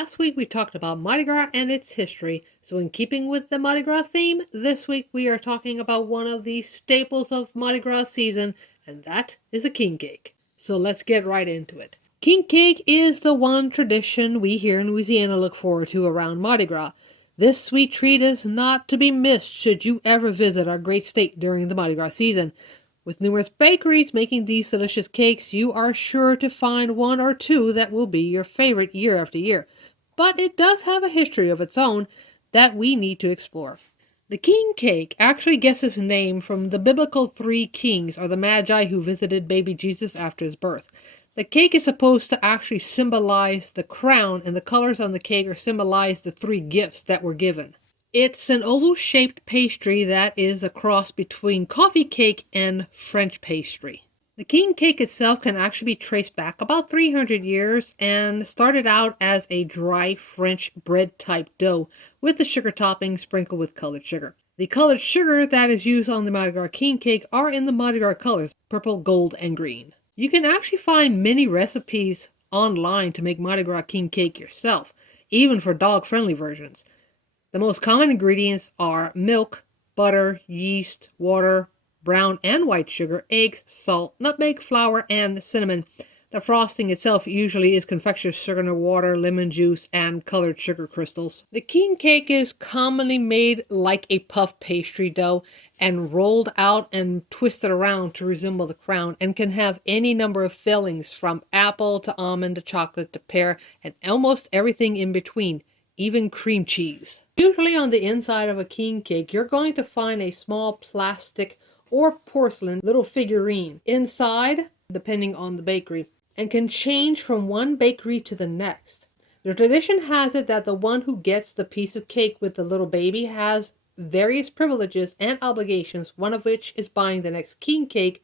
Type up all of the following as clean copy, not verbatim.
Last week we talked about Mardi Gras and its history, so in keeping with the Mardi Gras theme, this week we are talking about one of the staples of Mardi Gras season, and that is a king cake. So let's get right into it. King cake is the one tradition we here in Louisiana look forward to around Mardi Gras. This sweet treat is not to be missed should you ever visit our great state during the Mardi Gras season. With numerous bakeries making these delicious cakes, you are sure to find one or two that will be your favorite year after year. But it does have a history of its own that we need to explore. The king cake actually gets its name from the biblical three kings, or the magi who visited baby Jesus after his birth. The cake is supposed to actually symbolize the crown, and the colors on the cake are symbolize the three gifts that were given. It's an oval-shaped pastry that is a cross between coffee cake and French pastry. The king cake itself can actually be traced back about 300 years and started out as a dry French bread-type dough with the sugar topping sprinkled with colored sugar. The colored sugar that is used on the Mardi Gras king cake are in the Mardi Gras colors, purple, gold, and green. You can actually find many recipes online to make Mardi Gras king cake yourself, even for dog-friendly versions. The most common ingredients are milk, butter, yeast, water, brown and white sugar, eggs, salt, nutmeg, flour, and cinnamon. The frosting itself usually is confectioner's sugar, water, lemon juice, and colored sugar crystals. The king cake is commonly made like a puff pastry dough and rolled out and twisted around to resemble the crown, and can have any number of fillings from apple to almond to chocolate to pear and almost everything in between, even cream cheese. Usually on the inside of a king cake, you're going to find a small plastic or porcelain little figurine inside, depending on the bakery, and can change from one bakery to the next. The tradition has it that the one who gets the piece of cake with the little baby has various privileges and obligations, one of which is buying the next king cake,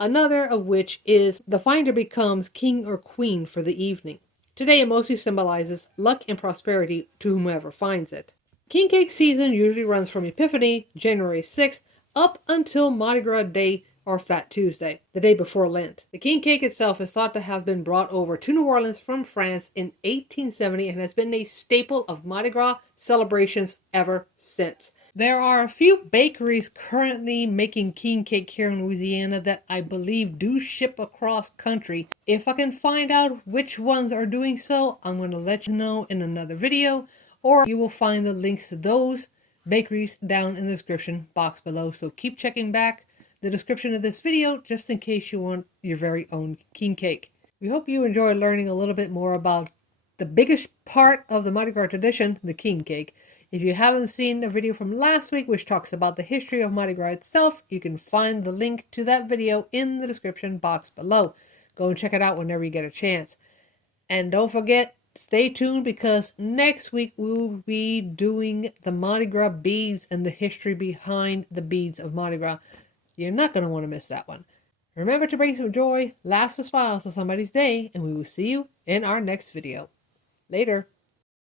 another of which is the finder becomes king or queen for the evening. Today it mostly symbolizes luck and prosperity to whomever finds it. King cake season usually runs from Epiphany, January 6th, up until Mardi Gras Day or Fat Tuesday, the day before Lent. The king cake itself is thought to have been brought over to New Orleans from France in 1870 and has been a staple of Mardi Gras celebrations ever since. There are a few bakeries currently making king cake here in Louisiana that I believe do ship across country. If I can find out which ones are doing so, I'm going to let you know in another video, or you will find the links to those bakeries down in the description box below. So keep checking back the description of this video just in case you want your very own king cake. We hope you enjoy learning a little bit more about the biggest part of the Mardi Gras tradition, the king cake. If you haven't seen the video from last week, which talks about the history of Mardi Gras itself, you can find the link to that video in the description box below. Go and check it out whenever you get a chance. And don't forget, stay tuned because next week we will be doing the Mardi Gras beads and the history behind the beads of Mardi Gras. You're not going to want to miss that one. Remember to bring some joy, laughs, and smiles to somebody's day, and we will see you in our next video. Later.